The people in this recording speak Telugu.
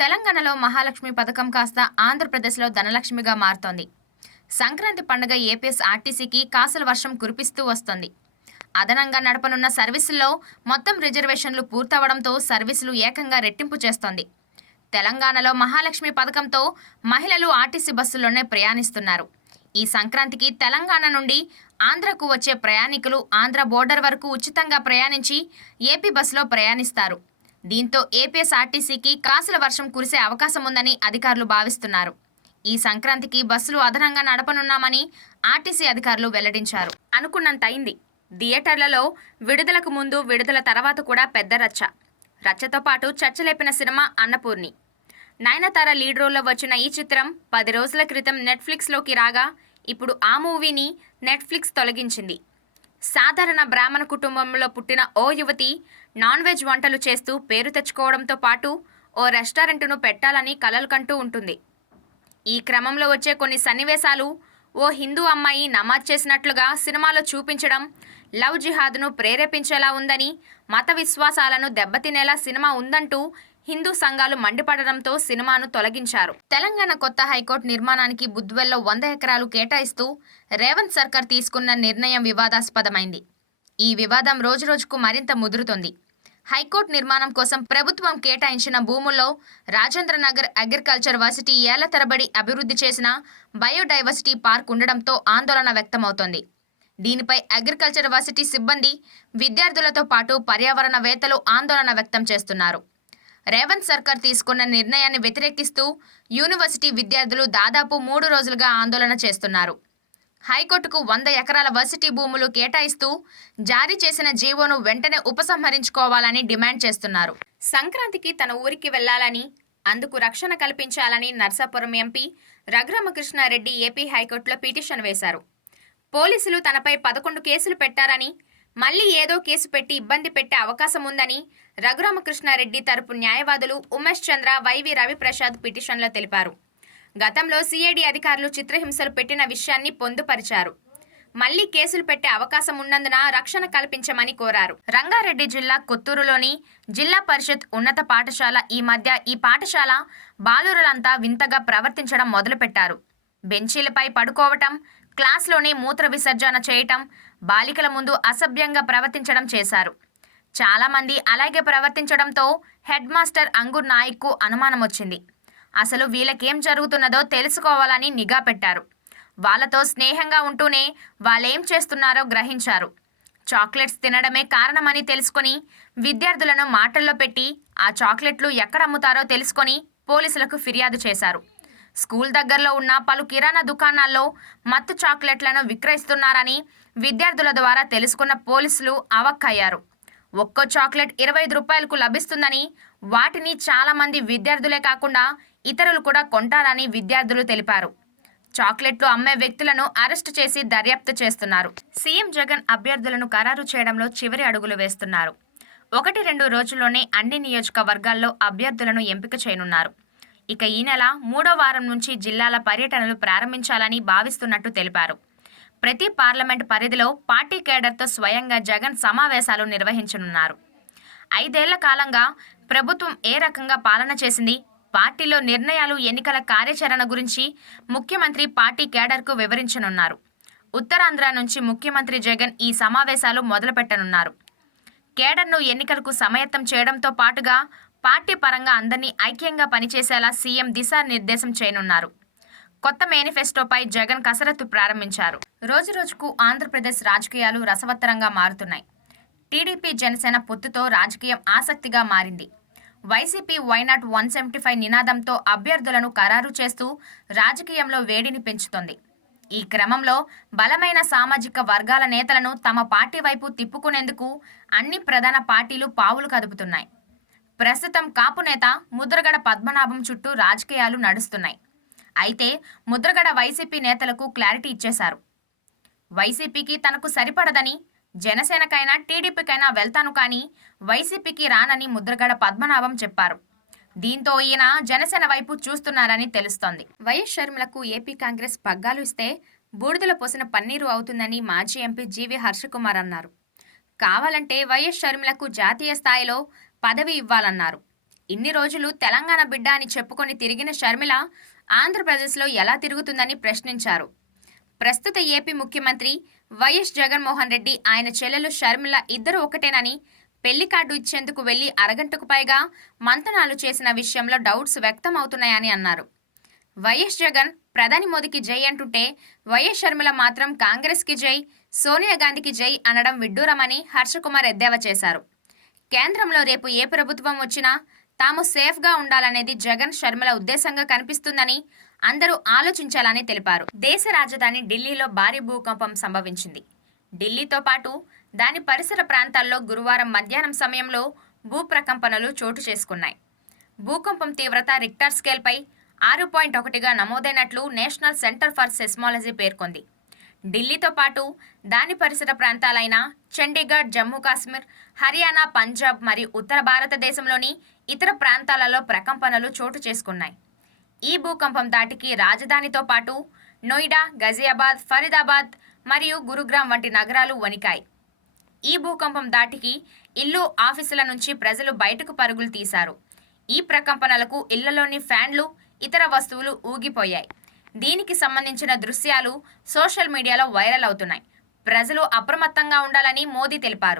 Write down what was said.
తెలంగాణలో మహాలక్ష్మి పథకం కాస్త ఆంధ్రప్రదేశ్లో ధనలక్ష్మిగా మారుతోంది. సంక్రాంతి పండుగ ఏపీఎస్ ఆర్టీసీకి కాసుల వర్షం కురిపిస్తూ వస్తోంది. అదనంగా నడపనున్న సర్వీసుల్లో మొత్తం రిజర్వేషన్లు పూర్తవడంతో సర్వీసులు ఏకంగా రెట్టింపు చేస్తోంది. తెలంగాణలో మహాలక్ష్మి పథకంతో మహిళలు ఆర్టీసీ బస్సుల్లోనే ప్రయాణిస్తున్నారు. ఈ సంక్రాంతికి తెలంగాణ నుండి ఆంధ్రకు వచ్చే ప్రయాణికులు ఆంధ్ర బోర్డర్ వరకు ఉచితంగా ప్రయాణించి ఏపీ బస్సులో ప్రయాణిస్తారు. దీంతో ఏపీఎస్ఆర్టీసీకి కాసుల వర్షం కురిసే అవకాశం ఉందని అధికారులు భావిస్తున్నారు. ఈ సంక్రాంతికి బస్సులు అదనంగా నడపనున్నామని ఆర్టీసీ అధికారులు వెల్లడించారు. అనుకున్నంత అయింది థియేటర్లలో విడుదలకు ముందు విడుదల తర్వాత కూడా పెద్ద రచ్చ. రచ్చతో పాటు చర్చలేపిన సినిమా అన్నపూర్ణి. నయనతార లీడ్ రోల్లో వచ్చిన ఈ చిత్రం పది రోజుల క్రితం నెట్ఫ్లిక్స్లోకి రాగా ఇప్పుడు ఆ మూవీని నెట్ఫ్లిక్స్ తొలగించింది. సాధారణ బ్రాహ్మణ కుటుంబంలో పుట్టిన ఓ యువతి నాన్ వెజ్ వంటలు చేస్తూ పేరు తెచ్చుకోవడంతో పాటు ఓ రెస్టారెంట్ను పెట్టాలని కలలు కంటూ ఉంటుంది. ఈ క్రమంలో వచ్చే కొన్ని సన్నివేశాలు ఓ హిందూ అమ్మాయి నమాజ్ చేసినట్లుగా సినిమాలో చూపించడం లవ్ జిహాద్ను ప్రేరేపించేలా ఉందని మత విశ్వాసాలను దెబ్బతినేలా సినిమా ఉందంటూ హిందూ సంఘాలు మండిపడడంతో సినిమాను తొలగించారు. తెలంగాణ కొత్త హైకోర్టు నిర్మాణానికి బుద్వెల్లో వంద ఎకరాలు కేటాయిస్తూ రేవంత్ సర్కార్ తీసుకున్న నిర్ణయం వివాదాస్పదమైంది. ఈ వివాదం రోజురోజుకు మరింత ముదురుతోంది. హైకోర్టు నిర్మాణం కోసం ప్రభుత్వం కేటాయించిన భూముల్లో రాజేంద్రనగర్ అగ్రికల్చర్ వర్సిటీ ఏళ్ళ తరబడి అభివృద్ధి చేసిన బయోడైవర్సిటీ పార్క్ ఉండడంతో ఆందోళన వ్యక్తమవుతోంది. దీనిపై అగ్రికల్చర్ వర్సిటీ సిబ్బంది విద్యార్థులతో పాటు పర్యావరణవేత్తలు ఆందోళన వ్యక్తం చేస్తున్నారు. రేవంత్ సర్కార్ తీసుకున్న నిర్ణయాన్ని వ్యతిరేకిస్తూ యూనివర్సిటీ విద్యార్థులు దాదాపు మూడు రోజులుగా ఆందోళన చేస్తున్నారు. హైకోర్టుకు వంద ఎకరాల వర్సిటీ భూములు కేటాయిస్తూ జారీ చేసిన జీవోను వెంటనే ఉపసంహరించుకోవాలని డిమాండ్ చేస్తున్నారు. సంక్రాంతికి తన ఊరికి వెళ్ళాలని అందుకు రక్షణ కల్పించాలని నర్సాపురం ఎంపీ రఘురామకృష్ణారెడ్డి ఏపీ హైకోర్టులో పిటిషన్ వేశారు. పోలీసులు తనపై పదకొండు కేసులు పెట్టారని మళ్ళీ ఏదో కేసు పెట్టి ఇబ్బంది పెట్టే అవకాశం ఉందని రఘురామకృష్ణారెడ్డి తరపు న్యాయవాదులు ఉమేష్ చంద్ర వైవి రవిప్రసాద్ పిటిషన్లో తెలిపారు. గతంలో సిఐడి అధికారులు చిత్రహింసలు పెట్టిన విషయాన్ని పొందుపరిచారు. మళ్ళీ కేసులు పెట్టే అవకాశం ఉన్నందున రక్షణ కల్పించమని కోరారు. రంగారెడ్డి జిల్లా కొత్తూరులోని జిల్లా పరిషత్ ఉన్నత పాఠశాల ఈ మధ్య ఈ పాఠశాల బాలురులంతా వింతగా ప్రవర్తించడం మొదలుపెట్టారు. బెంచీలపై పడుకోవటం క్లాస్లోనే మూత్ర విసర్జన చేయటం బాలికల ముందు అసభ్యంగా ప్రవర్తించడం చేశారు. చాలామంది అలాగే ప్రవర్తించడంతో హెడ్ మాస్టర్ అంగుర్ నాయక్కు అనుమానం వచ్చింది అసలు వీళ్ళకేం జరుగుతున్నదో తెలుసుకోవాలని నిఘా పెట్టారు. వాళ్ళతో స్నేహంగా ఉంటూనే వాళ్ళేం చేస్తున్నారో గ్రహించారు. చాక్లెట్స్ తినడమే కారణమని తెలుసుకొని విద్యార్థులను మాటల్లో పెట్టి ఆ చాక్లెట్లు ఎక్కడ అమ్ముతారో తెలుసుకొని పోలీసులకు ఫిర్యాదు చేశారు. స్కూల్ దగ్గరలో ఉన్న పలు కిరాణా దుకాణాల్లో మత్తు చాక్లెట్లను విక్రయిస్తున్నారని విద్యార్థుల ద్వారా తెలుసుకున్న పోలీసులు అవక్కయ్యారు. ఒక్కో చాక్లెట్ ఇరవై ఐదు రూపాయలకు లభిస్తుందని వాటిని చాలామంది విద్యార్థులే కాకుండా ఇతరులు కూడా కొంటారని విద్యార్థులు తెలిపారు. చాక్లెట్లు అమ్మే వ్యక్తులను అరెస్టు చేసి దర్యాప్తు చేస్తున్నారు. సీఎం జగన్ అభ్యర్థులను ఖరారు చేయడంలో చివరి అడుగులు వేస్తున్నారు. ఒకటి రెండు రోజుల్లోనే అన్ని నియోజకవర్గాల్లో అభ్యర్థులను ఎంపిక చేయనున్నారు. ఇక ఈ నెల మూడో వారం నుంచి జిల్లాల పర్యటనలు ప్రారంభించాలని భావిస్తున్నట్టు తెలిపారు. ప్రతి పార్లమెంట్ పరిధిలో పార్టీ కేడర్తో స్వయంగా జగన్ సమావేశాలు నిర్వహించనున్నారు. ఐదేళ్ళ కాలంగా ప్రభుత్వం ఏ రకంగా పాలన చేసింది? పార్టీలో నిర్ణయాలు ఎన్నికల కార్యాచరణ గురించి ముఖ్యమంత్రి పార్టీ కేడర్కు వివరించనున్నారు. ఉత్తరాంధ్ర నుంచి ముఖ్యమంత్రి జగన్ ఈ సమావేశాలు మొదలుపెట్టనున్నారు. కేడర్ను ఎన్నికలకు సమయత్తం చేయడంతో పాటుగా పార్టీ పరంగా అందరినీ ఐక్యంగా పనిచేసేలా సీఎం దిశానిర్దేశం చేయనున్నారు. కొత్త మేనిఫెస్టోపై జగన్ కసరత్తు ప్రారంభించారు. రోజురోజుకు ఆంధ్రప్రదేశ్ రాజకీయాలు రసవత్తరంగా మారుతున్నాయి. టీడీపీ జనసేన పొత్తుతో రాజకీయం ఆసక్తిగా మారింది. YCP why not one seventy five నినాదంతో అభ్యర్థులను ఖరారు చేస్తూ రాజకీయంలో వేడిని పెంచుతోంది. ఈ క్రమంలో బలమైన సామాజిక వర్గాల నేతలను తమ పార్టీ వైపు తిప్పుకునేందుకు అన్ని ప్రధాన పార్టీలు పావులు కదుపుతున్నాయి. ప్రస్తుతం కాపు నేత ముద్రగడ పద్మనాభం చుట్టూ రాజకీయాలు నడుస్తున్నాయి. అయితే ముద్రగడ వైసీపీ నేతలకు క్లారిటీ ఇచ్చేశారు. వైసీపీకి తనకు సరిపడదని జనసేనకైనా టీడీపీకైనా వెళ్తాను కానీ వైసీపీకి రానని ముద్రగడ పద్మనాభం చెప్పారు. దీంతో ఈయన జనసేన వైపు చూస్తున్నారని తెలుస్తోంది. వైఎస్ షర్మిలకు ఏపీ కాంగ్రెస్ పగ్గాలు ఇస్తే బూడిదల పోసిన పన్నీరు అవుతుందని మాజీ ఎంపీ జీవి హర్షకుమార్ అన్నారు. కావాలంటే వైఎస్ షర్మిలకు జాతీయ స్థాయిలో పదవి ఇవ్వాలన్నారు. ఇన్ని రోజులు తెలంగాణ బిడ్డ అని చెప్పుకొని తిరిగిన షర్మిల ఆంధ్రప్రదేశ్లో ఎలా తిరుగుతుందని ప్రశ్నించారు. ప్రస్తుత ఏపీ ముఖ్యమంత్రి వైఎస్ జగన్మోహన్ రెడ్డి ఆయన చెల్లెలు షర్మిల ఇద్దరు ఒకటేనని పెళ్ళి కార్డు ఇచ్చేందుకు వెళ్ళి అరగంటకు పైగా మంతనాలు చేసిన విషయంలో డౌట్స్ వ్యక్తం అవుతున్నాయని అన్నారు. వైఎస్ జగన్ ప్రధాని మోదీకి జై అంటుంటే వైఎస్ షర్మిల మాత్రం కాంగ్రెస్కి జై సోనియా గాంధీకి జై అనడం విడ్డూరమని హర్షకుమార్ ఎద్దేవా చేశారు. కేంద్రంలో రేపు ఏ ప్రభుత్వం వచ్చినా తాము సేఫ్గా ఉండాలనేది జగన్ శర్మల ఉద్దేశంగా కనిపిస్తుందని అందరూ ఆలోచించాలని తెలిపారు. దేశ రాజధాని ఢిల్లీలో భారీ భూకంపం సంభవించింది. ఢిల్లీతో పాటు దాని పరిసర ప్రాంతాల్లో గురువారం మధ్యాహ్నం సమయంలో భూప్రకంపనలు చోటు చేసుకున్నాయి. భూకంపం తీవ్రత రిక్టర్ స్కేల్పై ఆరు పాయింట్ ఒకటిగా నమోదైనట్లు నేషనల్ సెంటర్ ఫర్ సెస్మాలజీ పేర్కొంది. ఢిల్లీతో పాటు దాని పరిసర ప్రాంతాలైన చండీగఢ్ జమ్మూ కాశ్మీర్ హర్యానా పంజాబ్ మరియు ఉత్తర భారతదేశంలోని ఇతర ప్రాంతాలలో ప్రకంపనలు చోటు చేసుకున్నాయి. ఈ భూకంపం దాటికి రాజధానితో పాటు నోయిడా గజియాబాద్ ఫరీదాబాద్ మరియు గురుగ్రామ్ వంటి నగరాలు వణికాయి. ఈ భూకంపం దాటికి ఇల్లు ఆఫీసుల నుంచి ప్రజలు బయటకు పరుగులు తీశారు. ఈ ప్రకంపనలకు ఇళ్ళలోని ఫ్యాన్లు ఇతర వస్తువులు ఊగిపోయాయి. దీనికి సంబంధించిన దృశ్యాలు సోషల్ మీడియాలో వైరల్ అవుతున్నాయి. ప్రజలు అప్రమత్తంగా ఉండాలని మోదీ తెలిపారు.